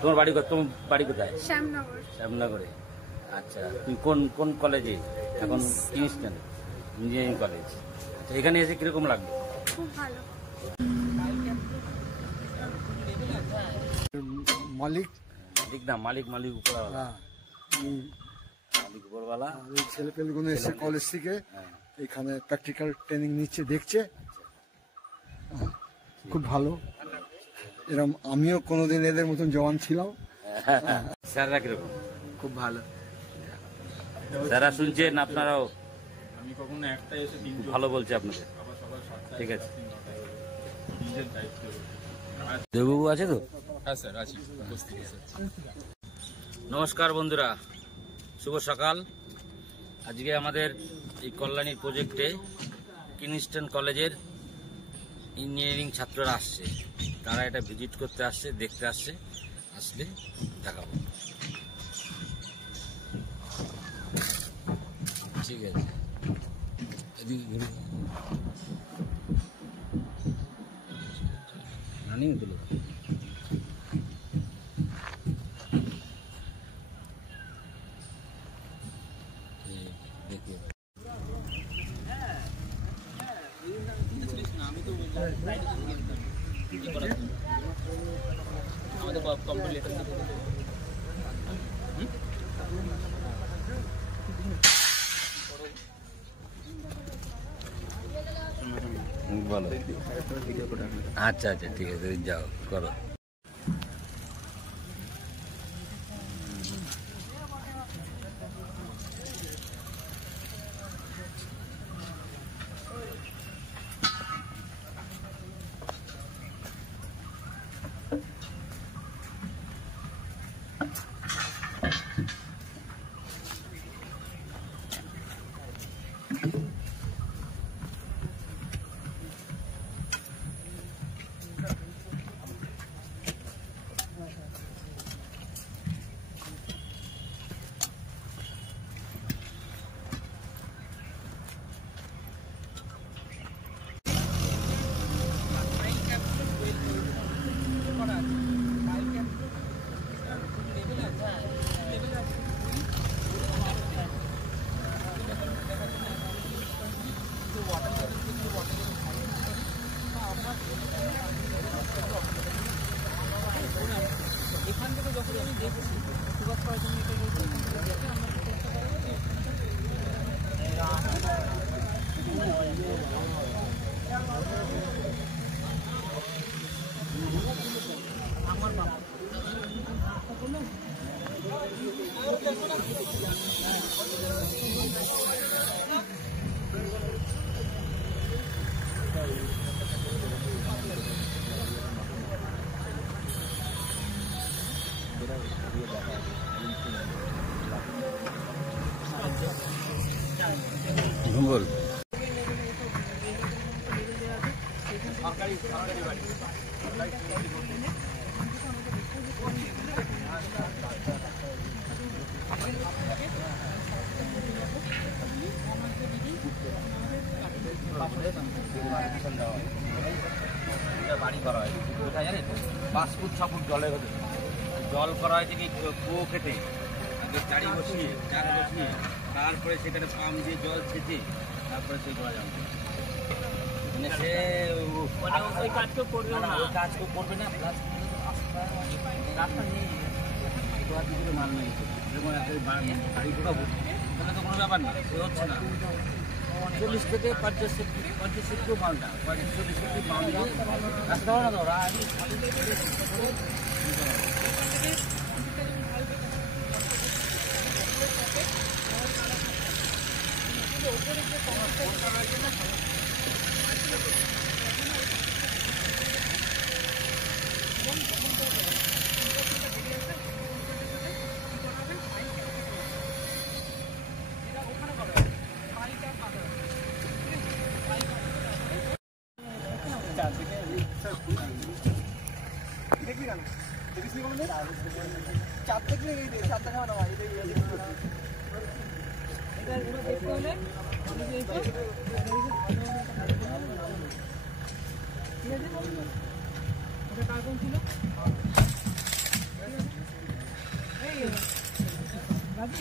তোমার বাড়ি কোথায়? শ্যামনগরে। আচ্ছা, তুমি কোন কলেজে এখন? Kingston engineering college. আচ্ছা, এখানে এসে কিরকম লাগলো? খুব ভালো। মালিক উপরওয়ালা। মালিক উপরওয়ালা। ছেলেপেলেগুলো এসে কলেজ থেকে এখানে প্র্যাকটিক্যাল ট্রেনিং নিচ্ছে, দেখছে, খুব ভালো। এরকম আমিও কোনোদিন এদের মতন জওয়ান ছিলাম। স্যাররা কিরকম? খুব ভালো। যারা শুনছেন আপনারাও? আমি কখনো একটা এসে ভালো বলছে আপনাদের। ঠিক আছে। দেববাবু আছে তো? হ্যাঁ স্যার আছি। নমস্কার বন্ধুরা, শুভ সকাল। আজকে আমাদের এই কল্যাণীর প্রজেক্টে কিংস্টন কলেজের ইঞ্জিনিয়ারিং ছাত্ররা আসছে। তারা এটা ভিজিট করতে আসছে, দেখতে আসছে। আসলে দেখাবো। ঠিক আছে, রানিং তুলো। আমাদের কমপ্লিট বলো। আচ্ছা, ঠিক আছে, যাও করো। এখান থেকে যখন আমি দেখছি সুবাস করার জন্য আমার বাবা ভূগোল। বাড়ি করা হয় কোথায় জানেন? 5 ফুট 6 ফুট জলের ভেতরে জল করা হয়েছে কি কুয়ো কেটে চারি বসিয়ে তারপরে সেখানে পাম্প দিয়ে জল ছেঁচে তারপরে সেই করা যাবে। মানে সে ওই কাজ কেউ করবে না, রাস্তা নেই, মান নেই। যেমন গাড়ি ঢোকাবো তাহলে তো কোনো ব্যাপার না, সে হচ্ছে না। 40 থেকে 50 ফিট বাউন্ডা, 40 ফিট বাউন্ডা রাস্তা হয় না তো। চার থেকে চার টাকা না ঠিক আছে। সবাই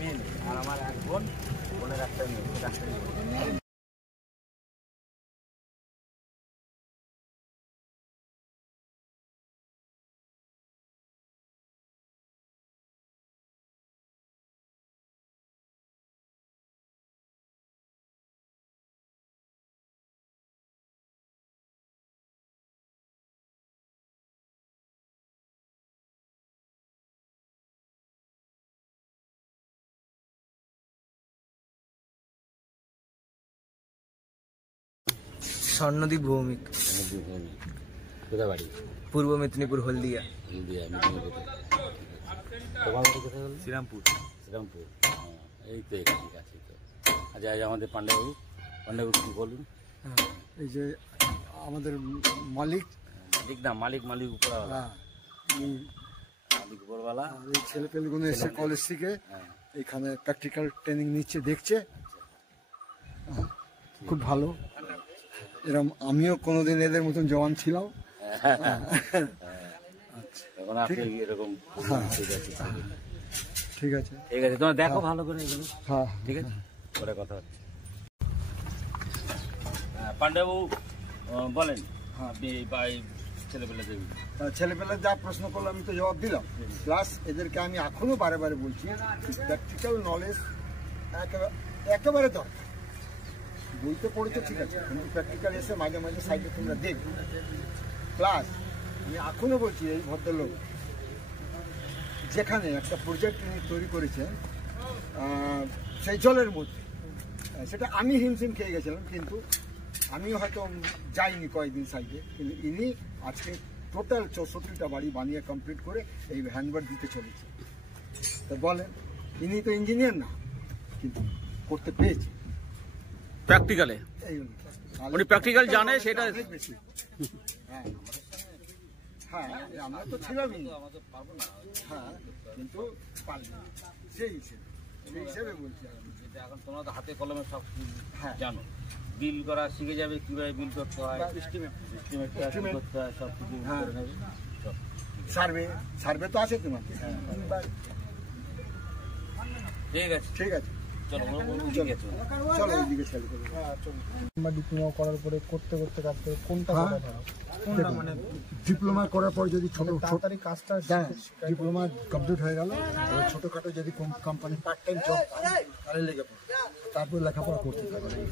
মেয়ে নেই আর আমার এক বোনের একটা মেয়ে। স্বর্ণদ্বীপ ভৌমিক, কোথায় বাড়ি? পূর্ব মেদিনীপুর, হলদিয়া। তোমার বাড়ি কোথায় বললি? শ্রীরামপুর। শ্রীরামপুর, এই তো এখানে কাছে তো। আচ্ছা আজ আমাদের পাণ্ডাবাবু কি বলুন? এই যে আমাদের মালিক মালিক উপরওয়ালা, মালিক উপরওয়ালা। এই ছেলেপেলেগুলো এসে কলেজ থেকে এখানে প্র্যাকটিক্যাল ট্রেনিং নিচ্ছে, দেখছে। খুব ভালো। এরকম আমিও কোনোদিন এদের মতন জওয়ান ছিলাম। এখন আপনি এরকম। ঠিক আছে, তোমরা দেখো ভালো করে এগুলো। হ্যাঁ, ঠিক আছে, পরে কথা হচ্ছে। পাণ্ডাবাবু বলেন, আপনি ছেলেপেলে যা প্রশ্ন করলো আমি তো জবাব দিলাম। প্লাস এদেরকে আমি এখনো বারে বারে বলছি, প্র্যাকটিক্যাল নলেজ একেবারে দরকার। বইতে পড়েছো ঠিক আছে, কিন্তু প্র্যাকটিক্যাল এসে মাঝে মাঝে সাইডে তোমরা দেখবে। প্লাস আমি এখনো বলছি, এই ভদ্রলোক যেখানে একটা প্রজেক্ট তিনি তৈরি করেছেন সেই জলের মধ্যে, সেটা আমি হিমশিম খেয়ে গেছিলাম, কিন্তু আমিও হয়তো যাইনি কয়েকদিন সাইডে, কিন্তু ইনি আজকে টোটাল 64টা বাড়ি বানিয়ে কমপ্লিট করে এই হ্যান্ডবার দিতে চলেছে। তো বলেন, ইনি তো ইঞ্জিনিয়ার না, কিন্তু করতে পেরেছে প্র্যাকটিক্যালে। উনি প্র্যাকটিক্যাল জানে, সেটা অনেক বেশি। হ্যাঁ হ্যাঁ, আমরা তো ছিলামই, হ্যাঁ, কিন্তু পারলাম না। সেই হিসেবে বলছি। এখন তোমরা তো হাতে কলমে সব জানো, বিল করা শিখে যাবে, কিভাবে বিল করতে হয়, এস্টিমেট করতে হয়, সব কিছু করে নেবে। সার্ভে তো আছে তোমার। ঠিক আছে, চলো ওইদিকে ছেলে ডিপ্লোমা করার পরে করতে কাজ করে কোনটা মানে ডিপ্লোমা করার পর যদি তাড়াতাড়ি কাজটা ডিপ্লোমা কমপ্লিট হয়ে গেল, ছোটখাটো যদি কোম্পানি পার্ট টাইম জব তাহলে লেগে পড়ে, তারপর লেখাপড়া করতে পারবে।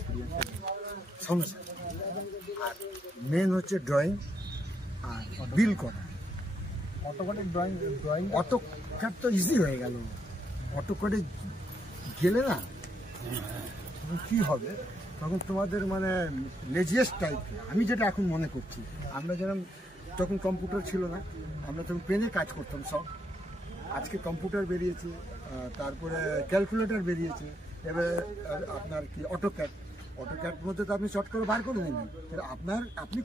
সমস্যা। আর মেন হচ্ছে ড্রয়িং আর বিল করা। অটোক্যাড ড্রয়িং অটোক্যাড তো ইজি হয়ে গেল। অটোক্যাডে গেলে না কি হবে, তখন তোমাদের মানে লেজিয়েস্ট টাইপ। আমি যেটা এখন মনে করছি, আমরা যেরকম তখন কম্পিউটার ছিল না, আমরা তখন পেনে কাজ করতাম সব। আজকে কম্পিউটার বেরিয়েছে, তারপরে ক্যালকুলেটর বেরিয়েছে, এবারে আপনার কি অটোক্যাড মধ্যে তো আপনি শর্ট করে বার করে নেবেন, কিন্তু আপনি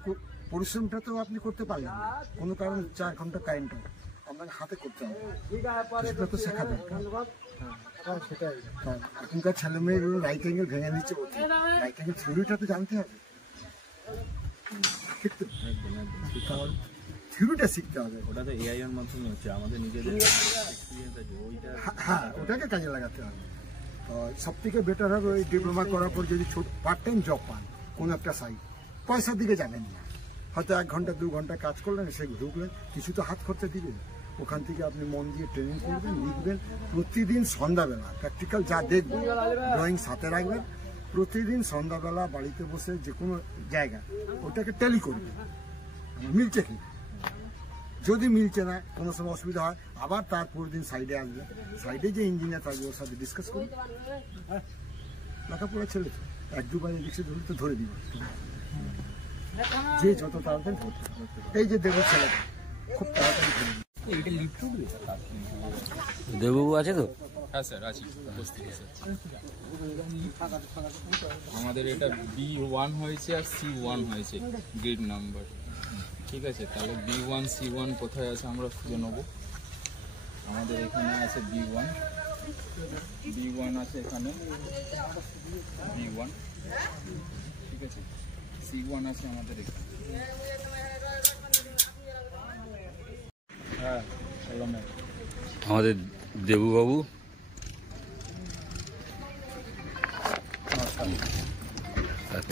পরিশ্রমটা তো আপনি করতে পারলেন না, কোনো কারণে 4 ঘন্টা কারেন্ট হবে, আপনাকে হাতে করতে হবে, সেটা তো শেখা দরকার। সেটাই। এখনকার ছেলে মেয়েগুলো রাইট অ্যাঙ্গেল ভেঙে দিচ্ছে, রাইট অ্যাঙ্গেল থিওরিটা তো জানতে হবে, থিওরিটা শিখতে হবে। ওটা তো এআই এর মাধ্যমে হচ্ছে, আমাদের নিজেদের এক্সপেরিয়েন্স আছে ওইটা। হ্যাঁ, ওটাকে কাজে লাগাতে হবে। সব থেকে বেটার হবে ওই ডিপ্লোমা করার পর যদি পার্ট টাইম জব পান কোনো একটা সাইড, পয়সার দিকে যাবেন না, হয়তো 1 ঘন্টা 2 ঘন্টা কাজ করলেন, সে ঢুকলেন, কিছু তো হাত খরচা দিবেন, ওখান থেকে আপনি মন দিয়ে ট্রেনিং করবেন, লিখবেন। প্রতিদিন সন্ধ্যাবেলা প্র্যাকটিক্যাল যা দেখবেন, ড্রয়িং সাথে রাখবেন, প্রতিদিন সন্ধ্যাবেলা বাড়িতে বসে যে কোনো জায়গা ওটাকে ট্যালি করবেন, মিলছে কি। যদি মিলছে না, কোনো সময় অসুবিধা হয়, আবার তারপর দিন সাইডে আসবে, সাইডে যে ইঞ্জিনিয়ার থাকবে ওর সাথে ডিসকাস করবে। লেখাপড়া ছেলে তো 1-2 বার এদিকে ধরে তো ধরে দিব, যে যত তাড়াতাড়ি করতে। এই যে দেখো ছেলেটা খুব তাড়াতাড়ি ধরে দেববাবু আছে তো? হ্যাঁ স্যার আছি, উপস্থিত স্যার। আমাদের এটা B1 হয়েছে আর C1 হয়েছে গ্রিড নাম্বার, ঠিক আছে? তাহলে B1 C1 কোথায় আছে আমরা খুঁজে নেবো। আমাদের এখানে আছে B1 আছে এখানে B1, ঠিক আছে? C1 আছে আমাদের এখানে। হ্যাঁ হ্যালো ম্যাম। আমাদের দেবুবাবু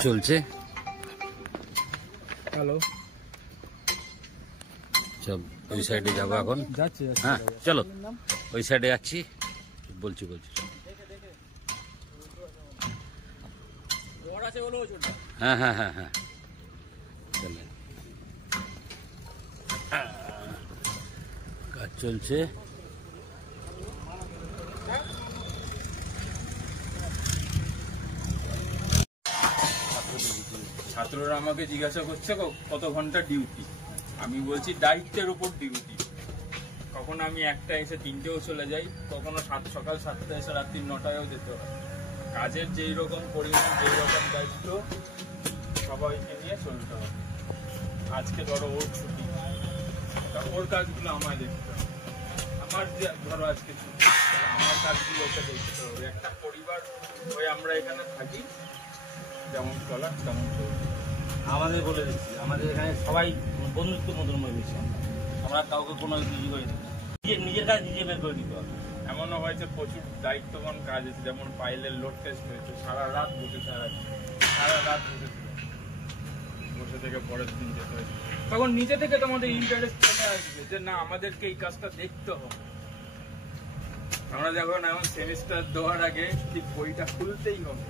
চলছে। হ্যালো, সব ওই সাইডে যাবো এখন। যাচ্ছি। হ্যাঁ চলো, ওই সাইডে যাচ্ছি। বলছি হ্যাঁ হ্যাঁ হ্যাঁ হ্যাঁ চলেন, কাজ চলছে। ছাত্ররা আমাকে জিজ্ঞাসা করছে কত ঘন্টা ডিউটি, আমি বলছি দায়িত্বের উপর ডিউটি। কখনো আমি 1টা এসে 3টেও চলে যাই, কখনো সকাল 7টা এসে রাত্রি 9টায়ও যেতে হয়। কাজের যেই রকম পরিমাণ, যেই রকম দায়িত্ব, সবাইকে নিয়ে চলতে হবে। আজকে ধরো ওর ছুটি, ওর কাজগুলো আমায় দেখতে হবে। আমার যে ধরো আজকে ছুটি, আমার কাজগুলো ওকে দেখতে হবে। একটা পরিবার হয়ে আমরা এখানে থাকি, যেমন চলার তেমন চলবে। আমাদের বলে দিচ্ছি, আমাদের এখানে সবাই বন্ধুত্ব মতন হয়ে গেছে। আমরা কাউকে কোনো কিছু করে দিই না, নিজের কাজ নিজে বের করে দিতে হবে। এমনও হয়েছে প্রচুর দায়িত্ববান কাজ আছে, যেমন পাইলের লোড টেস্ট হয়েছে, সারা রাত বসে বসে থেকে পরের দিন যেতে হয়েছে। তখন নিজে থেকে তোমাদের ইন্টারেস্ট চলে আসবে যে না আমাদেরকে এই কাজটা দেখতে হবে। আমরা যখন এমন সেমিস্টার দেওয়ার আগে ঠিক বইটা খুলতেই হবে,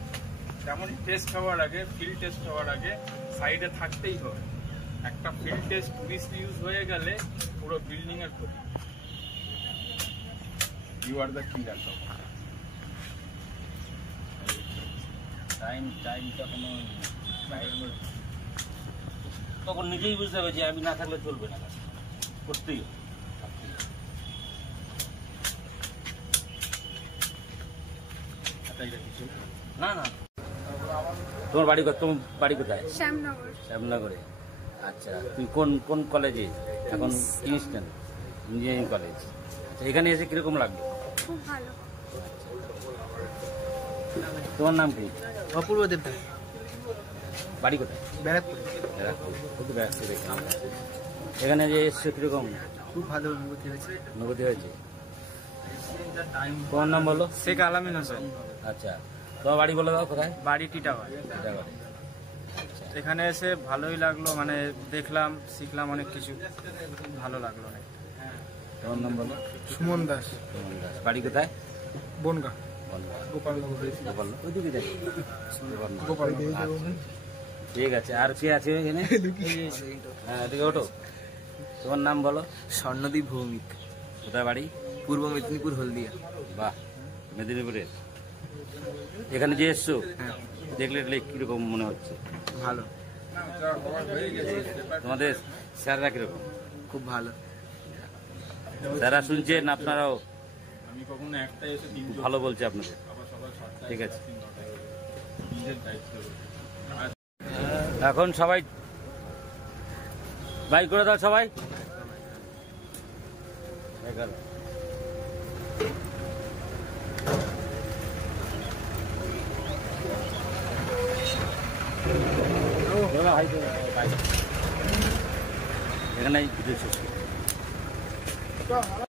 তেমনই টেস্ট হওয়ার আগে, ফিল্ড টেস্ট হওয়ার আগে সাইডে থাকতেই হবে। একটা ফিল্ড টেস্ট মিসইউজ হয়ে গেলে পুরো বিল্ডিং এর ক্ষতি। You are the killer. টাইমটা কোনো তখন নিজেই বুঝতে হবে যে আমি না থাকলে চলবে না, করতেই হবে। না না, তোমার বাড়ি কোথায়? শ্যামনগরে। আচ্ছা, তুমি কোন কলেজে এখন? Instant engineering college. আচ্ছা, এখানে এসে কিরকম লাগলো? খুব ভালো। তোমার নাম কি? অপূর্ব দেবনাথ। বাড়ি কোথায়? ব্যারাকপুর। এখানে যে এসছে কিরকম? খুব ভালো অনুভূতি হয়েছে। তোমার নাম বলো? শেখ আলামিন হোসেন। আচ্ছা, তোমার বাড়ি বলে দাও কোথায়? বাড়ি টিটাগড়। এখানে এসে ভালোই লাগলো, মানে দেখলাম, শিখলাম অনেক কিছু, ভালো লাগলো অনেক। তোমার নাম বলো? সুমন দাস। বাড়ি কোথায়? বনগা, গোপালনগর। ওইদিকে যাই। গোপালনগর। ঠিক আছে, আর কে আছে এখানে? হ্যাঁ, এদিকে ওঠো। তোমার নাম বলো? স্বর্ণদীপ ভৌমিক। কোথায় বাড়ি? পূর্ব মেদিনীপুর হলদিয়া। বাহ, মেদিনীপুরের। এখানে যে এসছো, হ্যাঁ, দেখলে কিরকম মনে হচ্ছে? ভালো। তোমাদের স্যাররা কিরকম? খুব ভালো। স্যাররা শুনছেন, আপনারাও আমি কখনো 1টা এসে 3 খুব ভালো বলছে আপনাদের। আবার সকাল 7টা ঠিক আছে। নিজের দায়িত্ব। এখন সবাই বাইক করে দাও, সবাই 11। এখানে ভিডিও শেষ।